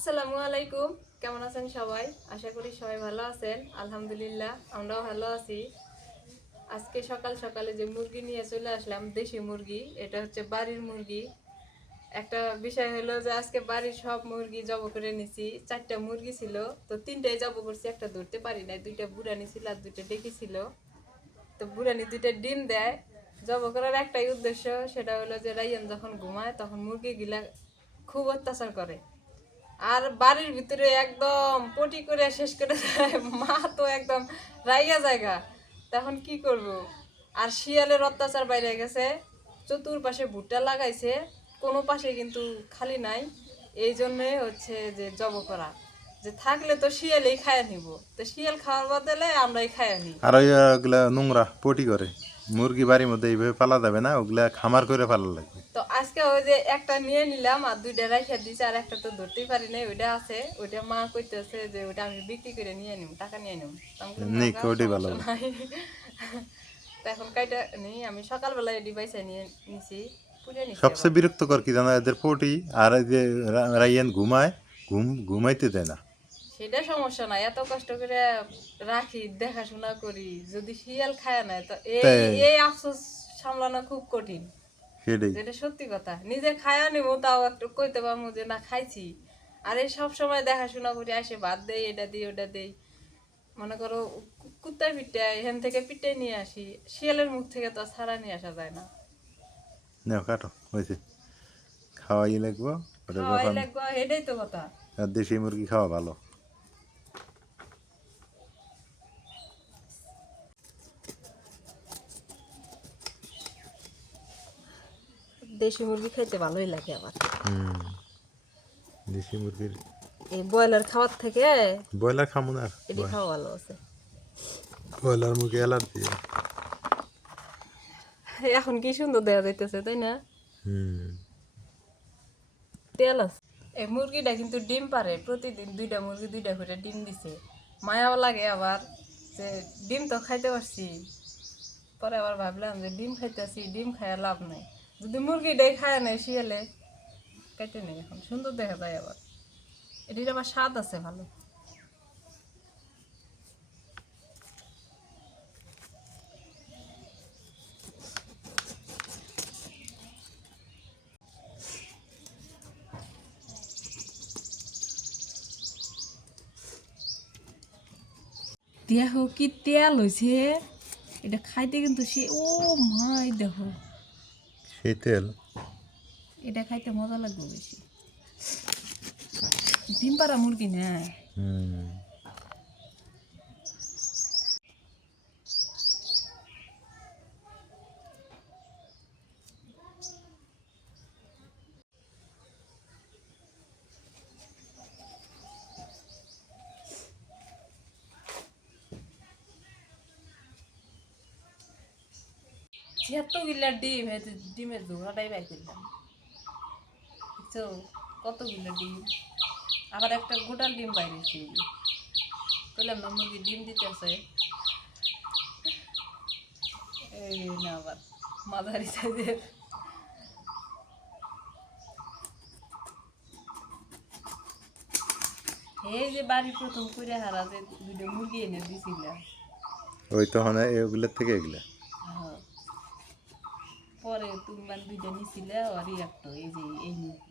আসসালামু আলাইকুম। কেমন আছেন সবাই? আশা করি সবাই ভালো আছেন। আলহামদুলিল্লাহ আমরাও ভালো আছি। আজকে সকাল সকালে যে মুরগি নিয়ে চলে আসলাম, দেশি মুরগি, এটা হচ্ছে বাড়ির মুরগি। একটা বিষয় হলো যে আজকে বাড়ির সব মুরগি জব করে নিছি। 4টা মুরগি ছিল, তো 3টাই জব করছি, একটা ধরতে পারি নাই। 2টা বুড়ানি ছিল আর 2টা ডেকি ছিল। তো বুড়ানি 2টা ডিম দেয়। জব করার একটাই উদ্দেশ্য, সেটা হলো যে রাইয়ান যখন ঘুমায় তখন মুরগিগুলা খুব অত্যাচার করে। আর বাড়ির ভিতরে একদম পটি করে শেষ করে দেয়। মা তো একদম রাইগা জায়গা, তখন কি করব। আর শিয়ালের অত্যাচার বাইরে গেছে, চতুর্পাশে ভুট্টা লাগাইছে, কোনো পাশে কিন্তু খালি নাই। এই জন্যে হচ্ছে যে জব করা, যে থাকলে তো শিয়ালেই খায় নিব, তো শিয়াল খাওয়ার বদলে আমরাই খায় নিই। আর ওগুলা নোংরা পটি করে মুরগি বাড়ির মধ্যে এইভাবে পালা যাবে না, ওগুলা খামার করে পালা লাগবে। তো আজকে ওই যে একটা নিয়ে নিলাম আর 2টা রাইখা দিছে, আর একটা তো ধরতেই পারি নাই, ওইটা আছে। ওইটা মা কইতেছে যে ওইটা আমি বিক্রি করে নিয়ে নিব, টাকা নিয়ে নিব। আমি বললাম নেই টাকা ওটাই ভালো। সমস্যা নাই। তো এখন কাইটা নেই, আমি সকালবেলায় ডিভাইসে নিয়ে নিছি, পুড়ে নিছি আবার। সবচেয়ে বিরক্তকর কি জানো, এদের পটি আর এই যে রাইয়ান ঘুমায়, ঘুমাইতে দেয় না। সেটা সমস্যা নাই, এত কষ্ট করে রাখি, দেখাশোনা করি, যদি শিয়াল খায় না তো এই তাই এই আফসোস সামলানো খুব কঠিন। সেটাই। যেটা সত্যি কথা, নিজে খায়া নিব তাও একটু কইতে পারবো যে না খাইছি। আর এই সব সময় দেখাশোনা করি, আসে ভাত দেই, এটা দিই ওটা দেই। মনে করো কুত্তার পিঠটাই এখান থেকে পিঠটাই নিয়ে আসি, শিয়ালের মুখ থেকে তো আর ছাড়া নিয়ে আসা যায় না। নাও কাটো হয়েছে, খাওয়াই লাগবো। ওটা খাওয়াই কখন লাগবে, এটাই তো কথা। আর দেশি মুরগি খাওয়া ভালো। দেশি মুরগি খাইতে ভালোই লাগে আমার। দেশি মুরগির এই ব্রয়লার খাওয়ার থেকে ব্রয়লার খামো না। এটি খাওয়া ভালো আছে। ব্রয়লার মুরগি অ্যালার্জি। এখন কি সুন্দর দেখা যাইতেছে, তাই না? হুম। তেল আছে। এই মুরগিটা কিন্তু ডিম পারে, প্রতিদিন 2টা মুরগি 2টা করে ডিম দিছে। মায়াও লাগে আবার, যে ডিম তো খাইতে পারছি। পরে আবার ভাবলাম যে ডিম খাইতেছি, ডিম খাইয়া লাভ নাই, যদি মুরগিটাই খায় নাই শিয়ালে, কেটে নেই। এখন সুন্দর দেখা যায় আবার, এটির আবার স্বাদ আছে ভালো। দেখো কি তেল হয়েছে, এটা খাইতে কিন্তু সে, ও মাই দেখো, সেই তেল। এটা খাইতে মজা লাগবে বেশি। ডিম পাড়া মুরগি না। হুম। এত গিলা ডিম, ডিমের ধোঁয়াটাই বাই করলাম, বুঝছো? কতগুলো ডিম, আবার একটা গোটাল ডিম বাইরেছি। বললাম না মুরগি ডিম দিতেছে, এই না আবার মাঝারি সাইজের। এই যে বাড়ি প্রথম করে হারা যে 2টা মুরগি এনে দিছিলাম, ওই তখন এগুলোর থেকে এগুলা। হ্যাঁ, পরে তুমি 2টা নিছিলে আর একটা, এই যে এই মুরগি।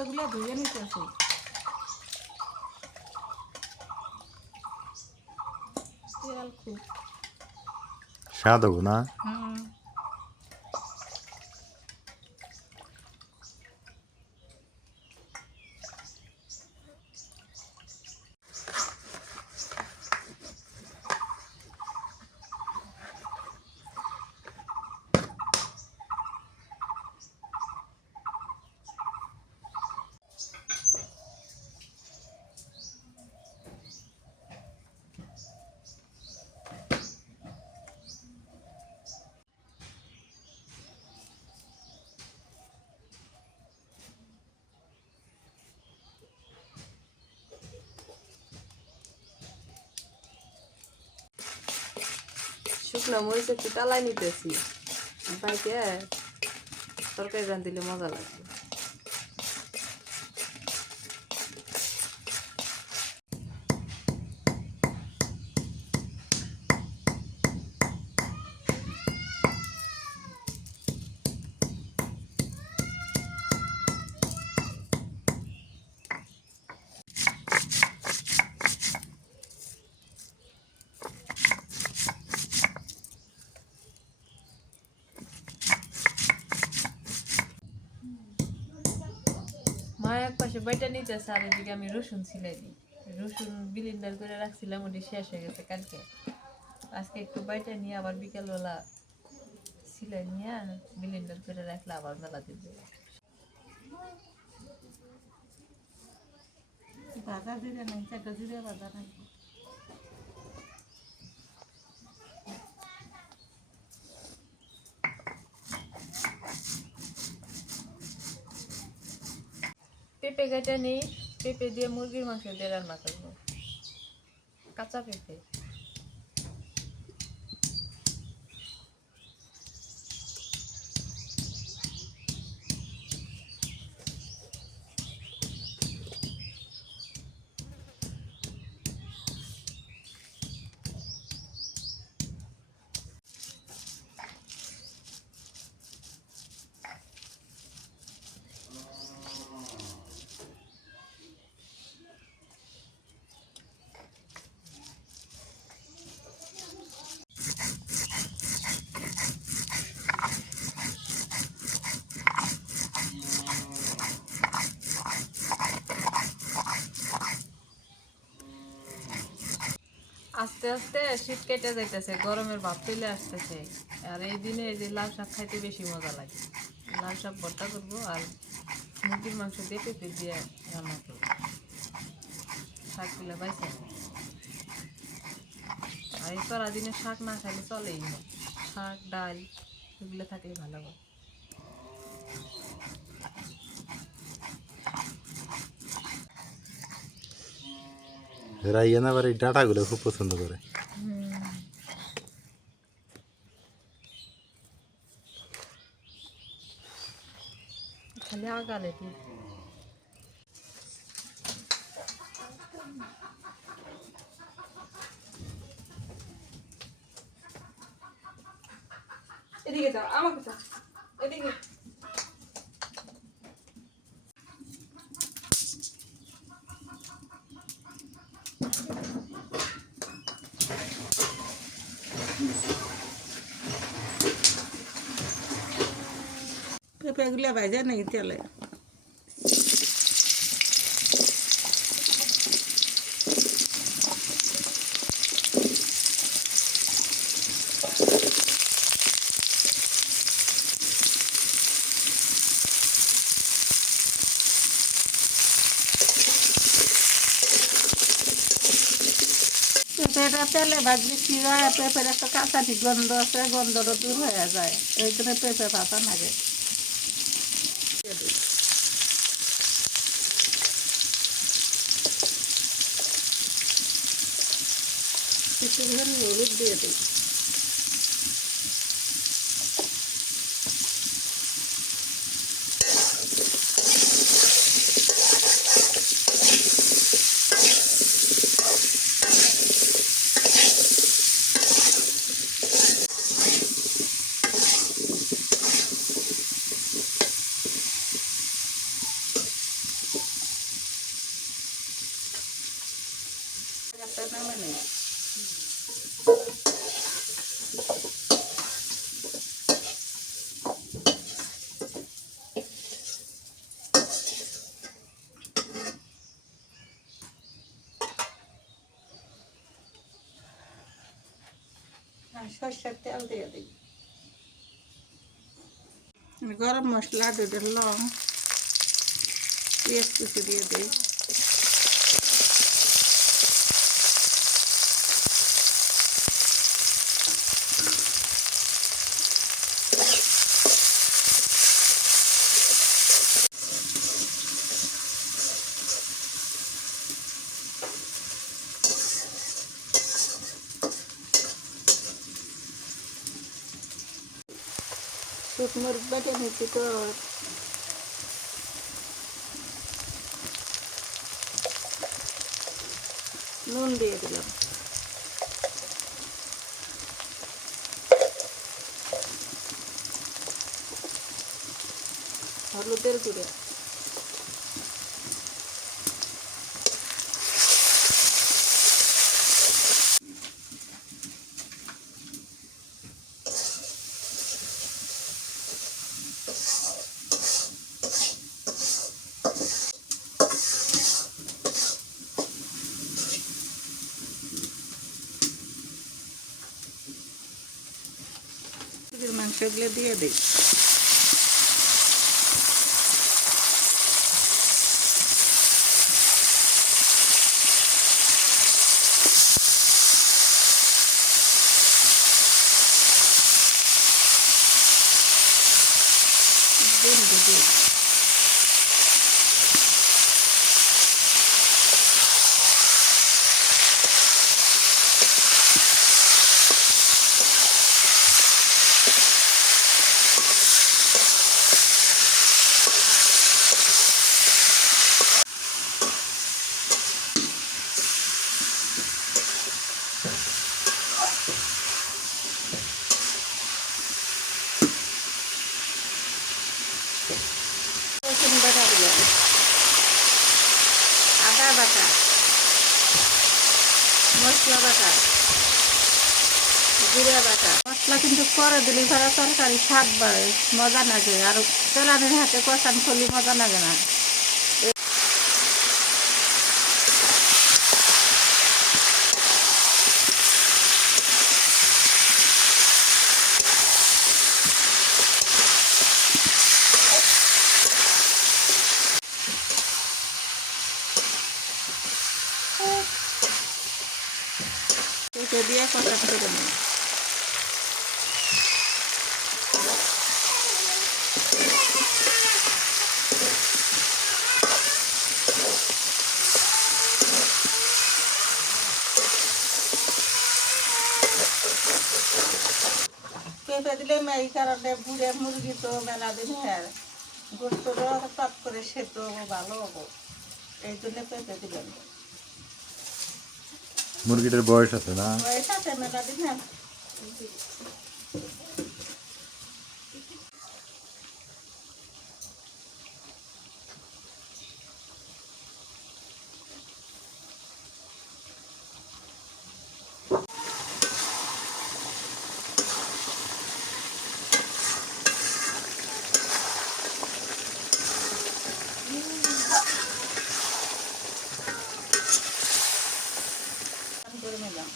পেঁপেগুলো ধুয়ে নিতেছি। তেল খুব স্বাদ হবো না? হুম। শুকনো মরিচ একটু টালাই নিতেছি, বাইকে তরকারি রাঁধিলে মজা লাগবে। মা এক পাশে বাইটা নিতেছে আর এদিকে আমি রসুন ছিলাই দিই। রসুন ব্লেন্ডার করে রাখছিলাম, ওটি শেষ হয়ে গেছে কালকে। আজকে একটু বাইটা নিয়ে আবার বিকেলবেলা ছিলাই নিয়ে ব্লেন্ডার করে রাখলে আবার মেলা দিন যাবে। ভাজা জিরে নাই, চারটা জিরে ভাজা নাই। পেঁপে কেটে নিই, পেঁপে দিয়ে মুরগির মাংস দিয়ে রান্না করবো, কাঁচা পেঁপে। আস্তে আস্তে শীত কেটে যাইতেছে, গরমের ভাব চলে আসতেছে। আর এই দিনে এই যে লাল শাক খাইতে বেশি মজা লাগে। লাল শাক ভর্তা করবো আর মুরগির মাংস দিয়ে পেঁপে দিয়ে রান্না করবো। শাকগুলো বাইছে, আর এই করা দিনে শাক না খাইলে চলেই না। শাক ডাল এগুলো থাকলে ভালো হয়। রাইয়ান আবার এই ডাঁটাগুলো খুব পছন্দ করে। খালি আগালে ঠিক। এদিকে যাও, আমাকে যাও, এদিকে। পেঁপেগুলো ভাজা নেই তেলে। পেঁপেটা তেলে ভাজলে কি হয়, পেঁপের একটা কাঁচাটি গন্ধ আছে, গন্ধটা দূর হয়ে যায়। এই জন্য পেঁপে ভাজা লাগে। একটুখানি হলুদ দিয়ে দিই। সরষের তেল দিয়ে দিই, গরম মশলা, দুটো লং, পেঁয়াজ কুচি দিয়ে দিই। শুকনো মরিচ বেটে নিচ্ছি তো, নুন দিয়ে দিলাম, হলুদের গুঁড়ো, মাংসগুলো দিয়ে দিই। রসুন বাটা দিলাম, আদা বাটা, মশলা বাটা, জিরা বাটা। মশলা কিন্তু পরে দিলে ধরো তরকারি স্বাদ বাড়ে, মজা লাগে। আর তেলানের হাতে কষান করলে মজা লাগে না। পেঁপে দিয়ে কষান করে নিই। পেঁপে দিলে এই কারণে বুড়ে মুরগি তো মেলা দিন হ্যাঁ, গোস্তটা টপ করে সেদ্ধ ভালো হবো, এই জন্য পেঁপে দিলাম। মুরগিটার বয়স আছে না? বয়স আছে মেলা দিন হ্যাঁ। করে নিলাম।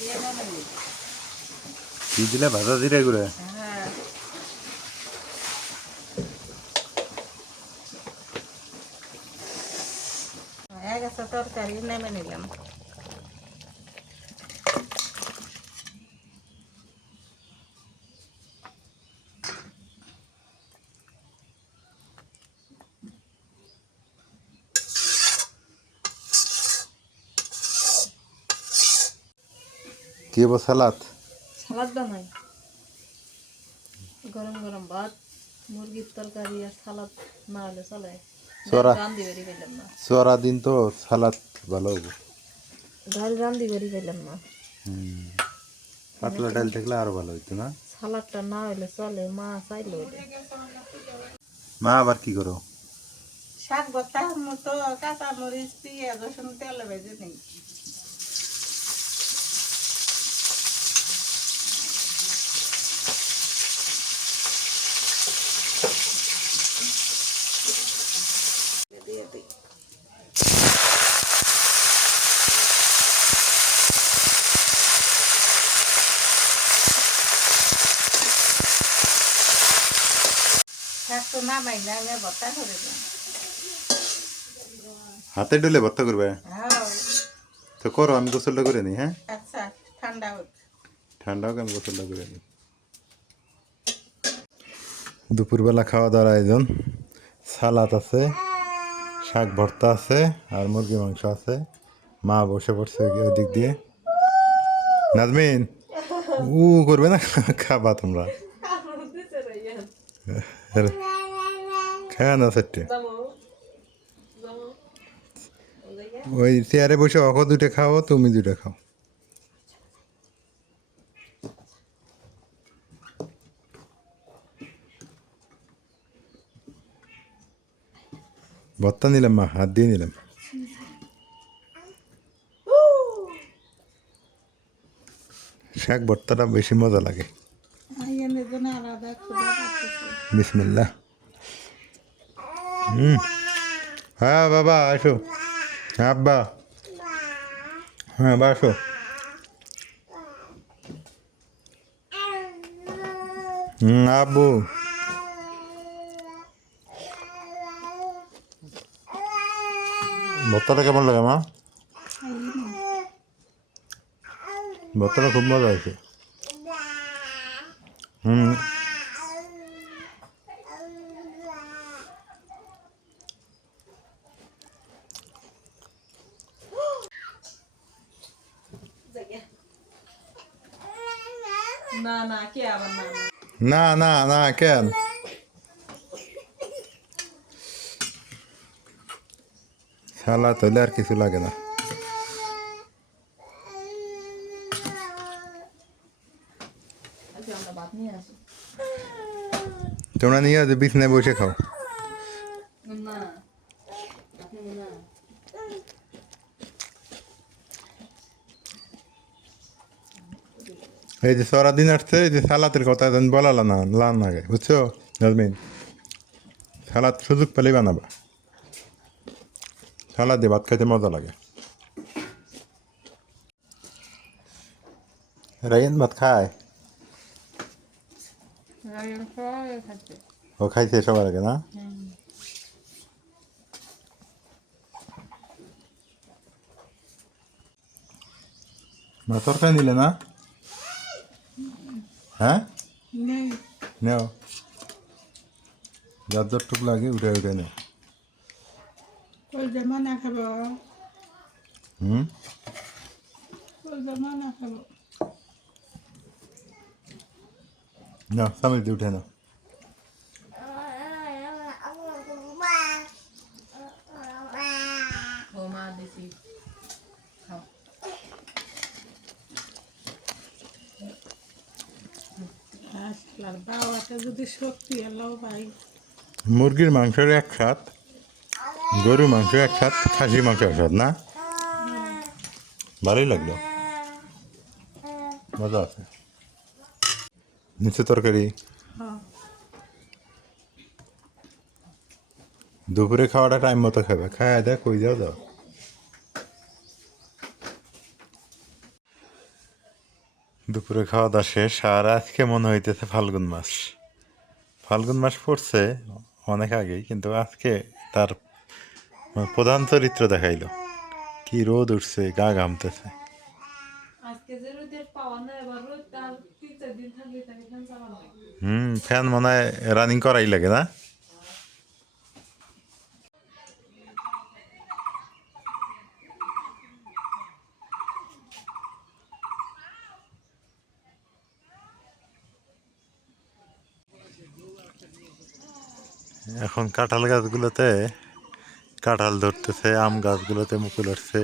দিয়ে নেমে নিই। কি দিলে? ভাজা জিরে গুঁড়ে। হ্যাঁ, হয়ে গেছে তরকারি, নেমে নিলাম। কি হবো? সালাদ? সালাদ বানাই, গরম গরম ভাত, মুরগির তরকারি আর সালাদ না হলে চলে। চড়া রান্ধি বেরি পেলাম না, চড়া দিন তো সালাদ ভালো হবে। ডাল রান্ধি বেরি পেলাম না। পাতলা ডাল থাকলে আরো ভালো হইতো না? সালাদটা না হইলে চলে, মা চাইলে হইলে। মা আবার কি করো? শাক ভর্তা মতো কাঁচা মরিচ পেঁয়াজ রসুন তেলে ভেজে নিই। দিয়ে দিই। শাক তো নামাই না, আমি ভর্তা করে দিই। হাতে ডলে ভর্তা করবে? হ্যাঁ। তো করো, আমি গোসলটা করে নিই। হ্যাঁ, আচ্ছা, ঠান্ডা হোক। ঠান্ডা হোক, আমি গোসলটা করে নিই। দুপুরবেলা খাওয়া দাওয়ার আয়োজন, সালাদ আছে, শাক ভর্তা আছে, আর মুরগি মাংস আছে। মা বসে পড়ছে ওদিক দিয়ে। নাজমিন, করবে না, খাবা তোমরা? খায় না চারটে। ওই চেয়ারে বসে অক দুটো খাও, তুমি দুটো খাও। ভর্তা নিলাম মা, হাত দিয়ে নিলাম। শাক ভর্তাটা বেশি মজা লাগে। আইনের জন্য আলাদা ক্ষুধা পাচ্ছি। বিসমিল্লাহ। হ্যাঁ বাবা আসো। হ্যাঁ আব্বা। হ্যাঁ বা আসো। আব্বু। ভর্তাটা কেমন লাগে মা? ভর্তাটা খুব মজা হয়েছে। না না, কে আবার না? না না না, কেন? সালাদ হইলে আর কিছু লাগে না। আমরা ভাত নিয়ে আসি। তোমরা নিয়ে বিছনায় বসে খাও। না, আপনি না। এই যে সারা দিন আসছে, এই যে সালাতের কথা বলালা না, লান আগে, বুঝছো নাজমিন? সালাদ সুযোগ পেলেই বানাবা। সালাদ দিয়ে ভাত খাইতে মজা লাগে। রায়ান ভাত খায়? ও খাইছে সবার আগে না? মা তরকারি নিলে না? হ্যাঁ, নেই। নেও, যার যতটুক লাগে উঠে উঠে নে। ওই যেমন না খাবো, হুম, ওই যেমন না খাবো। না সামনে দিয়ে উঠে না। ও মা দিছি, খাও। আসলার বাবাটা যদি শক্তি এলো ভাই। মুরগির মাংসের এক স্বাদ, গরু মাংস এক স্বাদ, খাসি মাংস এক স্বাদ না? ভালোই লাগলো, মজা আছে। নিচে তরকারি। হ্যাঁ। দুপুরে খাওয়াটা টাইম মতো খাবে, খায় দেয় কই যাও দাও। দুপুরে খাওয়া দাওয়া শেষ, আর আজকে মনে হইতেছে ফাল্গুন মাস। ফাল্গুন মাস পড়ছে অনেক আগেই, কিন্তু আজকে তার প্রধান চরিত্র দেখাইলো। কি রোদ উঠছে, গা ঘামতেছে। আজকে যে রোদের পাওয়া না, এবার রোদ তার 3-4 দিন থাকলে তাকে ফ্যান চালানো হয়। ফ্যান মনে হয় রানিং করাই লাগে না? এখন কাঁঠাল গাছগুলোতে কাঁঠাল ধরতেছে, আম গাছগুলোতে মুকুল আসছে,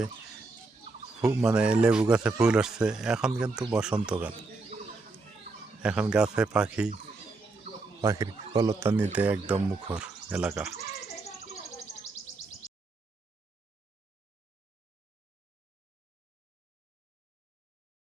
মানে লেবু গাছে ফুল আসছে। এখন কিন্তু বসন্তকাল, এখন গাছে পাখির কলতানিতে একদম মুখর এলাকা।